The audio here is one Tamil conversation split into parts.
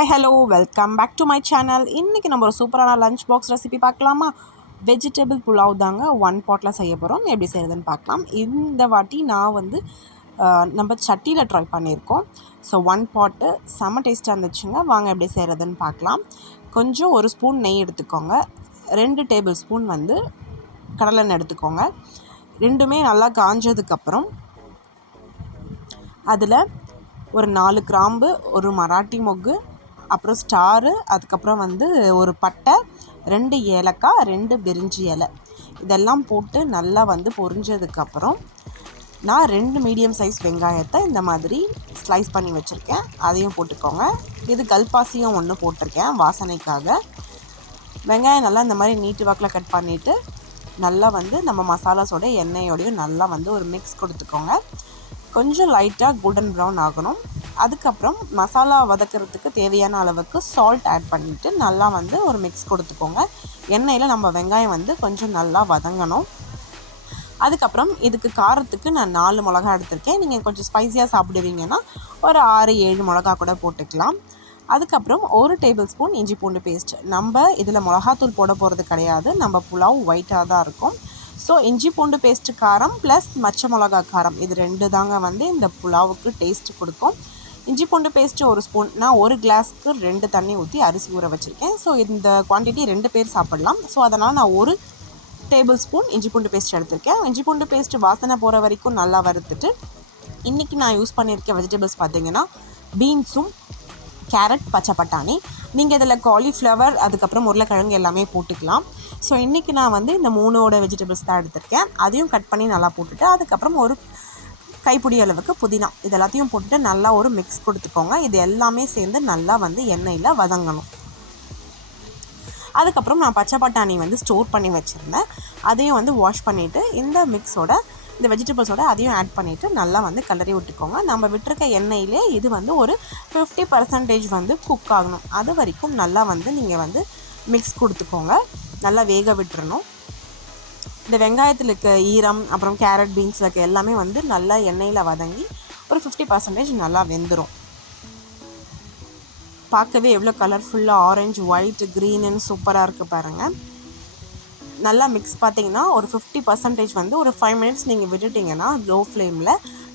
Hi hello welcome back to my channel. இன்றைக்கி நம்ம ஒரு சூப்பரான லஞ்ச் பாக்ஸ் ரெசிபி பார்க்கலாமா? வெஜிடபிள் புலாவ் தாங்க ஒன் பாட்டில் செய்ய போகிறோம். எப்படி செய்கிறதுன்னு பார்க்கலாம். இந்த வாட்டி நான் நம்ம சட்டியில் ட்ரை பண்ணியிருக்கோம். ஸோ ஒன் பாட்டு செம்ம டேஸ்ட்டாக இருந்துச்சுங்க. வாங்க எப்படி செய்கிறதுன்னு பார்க்கலாம். கொஞ்சம் ஒரு ஸ்பூன் நெய் எடுத்துக்கோங்க. 2 டேபிள் ஸ்பூன் கடலெண்ணெய் எடுத்துக்கோங்க. ரெண்டுமே நல்லா காஞ்சதுக்கப்புறம் அதில் ஒரு 4 கிராம்பு, ஒரு மராட்டி மொக்கு, அப்புறம் ஸ்டாரு, அதுக்கப்புறம் ஒரு பட்டை, 2 ஏலக்காய், 2 பிரிஞ்சி இலை இதெல்லாம் போட்டு நல்லா பொரிஞ்சதுக்கப்புறம் நான் 2 மீடியம் சைஸ் வெங்காயத்தை இந்த மாதிரி ஸ்லைஸ் பண்ணி வச்சுருக்கேன். அதையும் போட்டுக்கோங்க. இது கல்பாசியும் ஒன்று போட்டிருக்கேன் வாசனைக்காக. வெங்காயம் நல்லா இந்த மாதிரி நீட்டு வாக்கில் கட் பண்ணிவிட்டு நல்லா நம்ம மசாலாஸோட எண்ணெயோடையும் நல்லா ஒரு மிக்ஸ் கொடுத்துக்கோங்க. கொஞ்சம் லைட்டாக கோல்டன் ப்ரௌன் ஆகணும். அதுக்கப்புறம் மசாலா வதக்கிறதுக்கு தேவையான அளவுக்கு சால்ட் ஆட் பண்ணிவிட்டு நல்லா ஒரு மிக்ஸ் கொடுத்துக்கோங்க. எண்ணெயில் நம்ம வெங்காயம் கொஞ்சம் நல்லா வதங்கணும். அதுக்கப்புறம் இதுக்கு காரத்துக்கு நான் 4 மிளகா எடுத்திருக்கேன். நீங்கள் கொஞ்சம் ஸ்பைஸியாக சாப்பிடுவீங்கன்னா ஒரு 6-7 மிளகா கூட போட்டுக்கலாம். அதுக்கப்புறம் 1 டேபிள் ஸ்பூன் இஞ்சி பூண்டு பேஸ்ட். நம்ம இதில் மிளகாத்தூள் போட போகிறது கிடையாது. நம்ம புலாவ் ஒயிட்டாக தான் இருக்கும். ஸோ இஞ்சி பூண்டு பேஸ்ட்டு காரம் ப்ளஸ் மச்ச மிளகா காரம் இது 2 தாங்க இந்த புலாவுக்கு டேஸ்ட்டு கொடுக்கும். இஞ்சி பூண்டு பேஸ்ட்டு 1 ஸ்பூன். நான் 1 கிளாஸ்க்கு 2 தண்ணி ஊற்றி அரிசி ஊற வச்சுருக்கேன். ஸோ இந்த குவான்டிட்டி 2 பேர் சாப்பிட்லாம். ஸோ அதனால் நான் 1 டேபிள் ஸ்பூன் இஞ்சி பூண்டு பேஸ்ட் எடுத்திருக்கேன். இஞ்சி பூண்டு பேஸ்ட்டு வாசனை போகிற வரைக்கும் நல்லா வறுத்துட்டு இன்றைக்கி நான் யூஸ் பண்ணியிருக்க வெஜிடபிள்ஸ் பார்த்திங்கன்னா பீன்ஸும், கேரட், பச்சை பட்டாணி. நீங்கள் இதில் காலிஃப்ளவர், அதுக்கப்புறம் உருளைக்கிழங்கு எல்லாமே போட்டுக்கலாம். ஸோ இன்றைக்கி நான் இந்த 3 வெஜிடபிள்ஸ் தான் எடுத்திருக்கேன். அதையும் கட் பண்ணி நல்லா போட்டுட்டு அதுக்கப்புறம் ஒரு கைப்பிடி அளவுக்கு புதினா இது எல்லாத்தையும் போட்டுட்டு நல்லா ஒரு மிக்ஸ் கொடுத்துக்கோங்க. இது எல்லாமே சேர்ந்து நல்லா எண்ணெயில் வதங்கணும். அதுக்கப்புறம் நான் பச்சை பட்டாணி ஸ்டோர் பண்ணி வச்சுருந்தேன். அதையும் வாஷ் பண்ணிவிட்டு இந்த மிக்ஸோட இந்த வெஜிடபிள்ஸோட அதையும் ஆட் பண்ணிவிட்டு நல்லா கிளறி விட்டுக்கோங்க. நம்ம விட்டுருக்க எண்ணெயிலே இது ஒரு 50% குக் ஆகணும். அது வரைக்கும் நல்லா நீங்கள் மிக்ஸ் கொடுத்துக்கோங்க. நல்லா வேக விட்டுறணும். இந்த வெங்காயத்தில் இருக்க ஈரம், அப்புறம் கேரட், பீன்ஸில் இருக்க எல்லாமே நல்லா எண்ணெயில் வதங்கி ஒரு 50% நல்லா வெந்துடும். பார்க்கவே எவ்வளோ கலர்ஃபுல்லாக ஆரஞ்சு, ஒயிட், க்ரீனுன்னு சூப்பராக இருக்குது பாருங்கள். நல்லா மிக்ஸ் பார்த்திங்கன்னா ஒரு 50% ஒரு 5 மினிட்ஸ் நீங்கள் விட்டுட்டிங்கன்னா லோ ஃப்ளேமில்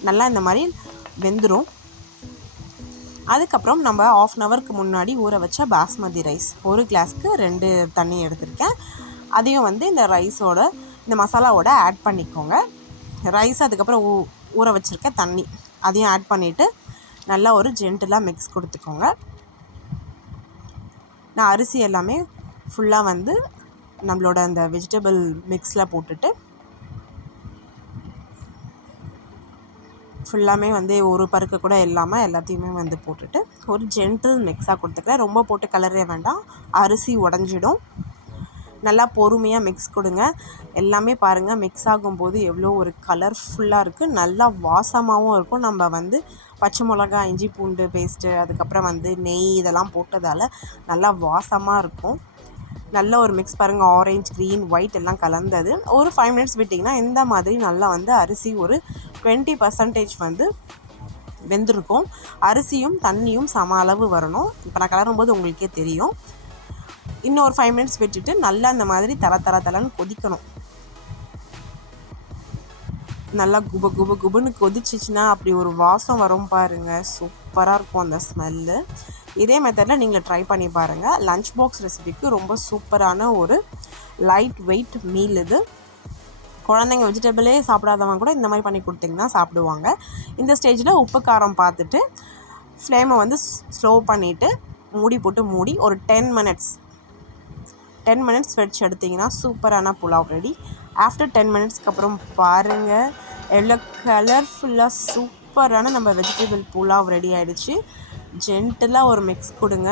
நல்லா இந்த மாதிரி வெந்துடும். அதுக்கப்புறம் நம்ம 1/2 ஹவருக்கு முன்னாடி ஊற வச்ச பாஸ்மதி ரைஸ் 1 கிளாஸ்க்கு 2 தண்ணி எடுத்திருக்கேன். அதையும் இந்த ரைஸோட இந்த மசாலாவோட ஆட் பண்ணிக்கோங்க. ரைஸ் அதுக்கப்புறம் ஊற வச்சுருக்க தண்ணி அதையும் ஆட் பண்ணிவிட்டு நல்லா ஒரு ஜென்டிலாக மிக்ஸ் கொடுத்துக்கோங்க. நான் அரிசி எல்லாமே ஃபுல்லாக நம்மளோட அந்த வெஜிடபிள் மிக்ஸில் போட்டுட்டு ஃபுல்லாமே ஒரு பருக்க கூட இல்லாமல் எல்லாத்தையுமே போட்டுட்டு ஒரு ஜென்டில் மிக்ஸாக கொடுத்துக்கிறேன். ரொம்ப போட்டு கலரே வேண்டாம், அரிசி உடஞ்சிடும். நல்லா பொறுமையாக மிக்ஸ் கொடுங்க. எல்லாமே பாருங்கள் மிக்ஸ் ஆகும்போது எவ்வளோ ஒரு கலர்ஃபுல்லாக இருக்குது, நல்லா வாசமாகவும் இருக்கும். நம்ம பச்சை மிளகா, இஞ்சி பூண்டு பேஸ்ட்டு, அதுக்கப்புறம் நெய் இதெல்லாம் போட்டதால் நல்லா வாசமாக இருக்கும். நல்ல ஒரு மிக்ஸ் பாருங்கள், ஆரஞ்ச், க்ரீன், ஒயிட் எல்லாம் கலந்தது. ஒரு 5 மினிட்ஸ் விட்டிங்கன்னா இந்த மாதிரி நல்லா அரிசி ஒரு 20% வெந்திருக்கும். அரிசியும் தண்ணியும் சம அளவு வரணும். இப்போ நான் கலரும்போது உங்களுக்கே தெரியும். இன்னும் ஒரு 5 மினிட்ஸ் விட்டுட்டு நல்லா இந்த மாதிரி தரன்னு கொதிக்கணும். நல்லா குபுன்னு கொதிச்சிச்சின்னா அப்படி ஒரு வாசம் வரும் பாருங்கள், சூப்பராக இருக்கும் அந்த ஸ்மெல்லு. இதே மெத்தடில் நீங்கள் ட்ரை பண்ணி பாருங்கள். லஞ்ச் பாக்ஸ் ரெசிபிக்கு ரொம்ப சூப்பரான ஒரு லைட் வெயிட் மீல் இது. குழந்தைங்க வெஜிடபிளே சாப்பிடாதவங்க கூட இந்த மாதிரி பண்ணி கொடுத்திங்கன்னா சாப்பிடுவாங்க. இந்த ஸ்டேஜில் உப்பு காரம் பார்த்துட்டு ஃப்ளேமை ஸ்லோ பண்ணிவிட்டு மூடி ஒரு 10 மினிட்ஸ் வச்சு எடுத்திங்கன்னா சூப்பரான புலாவ் ரெடி. ஆஃப்டர் 10 மினிட்ஸ்க்கு அப்புறம் பாருங்கள் எவ்வளோ கலர்ஃபுல்லாக சூப்பரான நம்ம வெஜிடபிள் புலாவ் ரெடி ஆகிடுச்சு. ஜென்டிலாக ஒரு மிக்ஸ் கொடுங்க.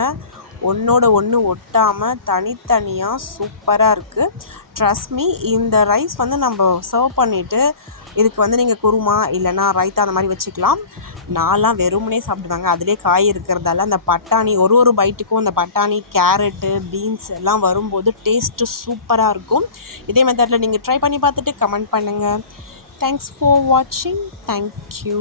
ஒன்றோட ஒன்று ஒட்டாமல் தனித்தனியாக சூப்பராக இருக்குது. ட்ரஸ்ட் மீ, இந்த ரைஸ் நம்ம சர்வ் பண்ணிவிட்டு இதுக்கு நீங்கள் குருமா இல்லைனா ரைத்தா அந்த மாதிரி வச்சுக்கலாம். நான்லாம் வெறுமனே சாப்பிடுவாங்க. அதிலே காய் இருக்கிறதால அந்த பட்டாணி ஒரு பைட்டுக்கும் அந்த பட்டாணி, கேரட்டு, பீன்ஸ் எல்லாம் வரும்போது டேஸ்ட்டு சூப்பராக இருக்கும். இதே மெத்தடில் நீங்கள் ட்ரை பண்ணி பார்த்துட்டு கமெண்ட் பண்ணுங்கள். தேங்க்ஸ் ஃபார் வாட்சிங். தேங்க்யூ.